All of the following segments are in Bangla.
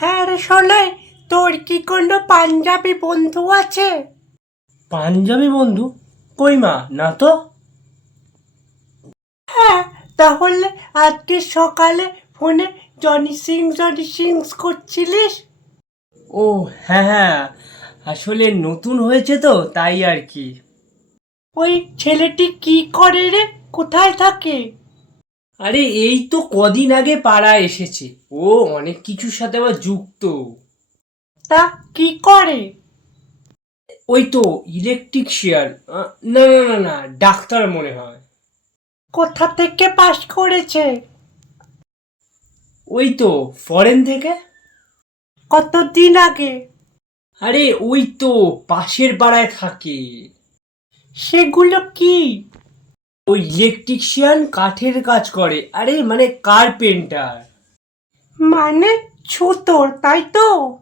হ্যাঁ রে সোনাই, তোর কি কোনো পাঞ্জাবি বন্ধু আছে? পাঞ্জাবি বন্ধু? কই মা, না তো। হ্যাঁ, তাহলে আজকে সকালে ফোনে জনি সিংস করছিলিস? ও, হ্যাঁ হ্যাঁ, আসলে নতুন হয়েছে তো তাই আর কি। ওই ছেলেটি কি করে রে? কোথায় থাকে? আরে এই তো কদিন আগে পাড়ায় এসেছে। ও অনেক কিছুর সাথে আবার যুক্ত। তা কি করে? ওই তো ইলেকট্রিশিয়ান। না না না না, ডাক্তার মনে হয়। কোথা থেকে পাশ করেছে? ওই তো ফরেন থেকে। কতদিন আগে? আরে ওই তো পাশের পাড়ায় থাকে। সেগুলো কি? ওই ইলেকট্রিশিয়ান, কাঠের কাজ করে, আরে মানে কার্পেন্টার। মানে ছুতোর, তাই তো?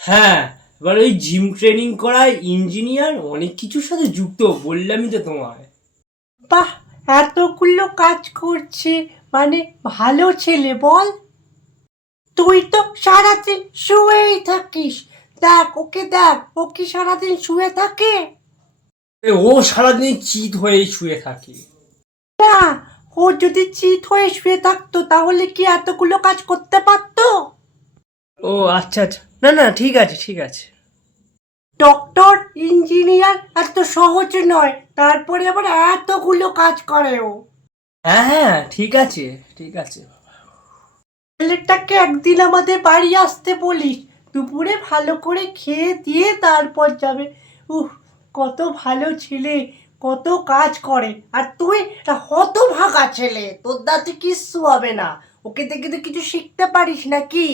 হ্যাঁ, এবার ওই জিম ট্রেনিং করায় ইঞ্জিনিয়ার, অনেক কিছুর সাথে যুক্ত, বললামই তো তোমায়। বাহ, এতগুলো কাজ করছে, মানে ভালো ছেলে বল। তুই তো সারাদিন শুয়েই থাকিস। দেখ ওকে, দেখ ও কি সারাদিন শুয়ে থাকে? ও সারাদিন চিত হয়ে শুয়ে থাকে। না, ও যদি চিত হয়ে শুয়ে থাকতো তাহলে কি এতগুলো কাজ করতে পারতো? ও আচ্ছা আচ্ছা, না না, ঠিক আছে ঠিক আছে। ডক্টর, ইঞ্জিনিয়ার এত সহজ নয়, তারপরে আবার এতগুলো কাজ করে ও। হ্যাঁ হ্যাঁ, ঠিক আছে ঠিক আছে। ছেলেটাকে একদিন আমাদের বাড়ি আসতে বলিস, দুপুরে ভালো করে খেয়ে দিয়ে তারপর যাবে। উফ, কত ভালো ছেলে, কত কাজ করে। আর তুই একটা হতভাগা ছেলে, তোর দাঁতে কিচ্ছু হবে না। ওকে দেখে তো কিছু শিখতে পারিস নাকি?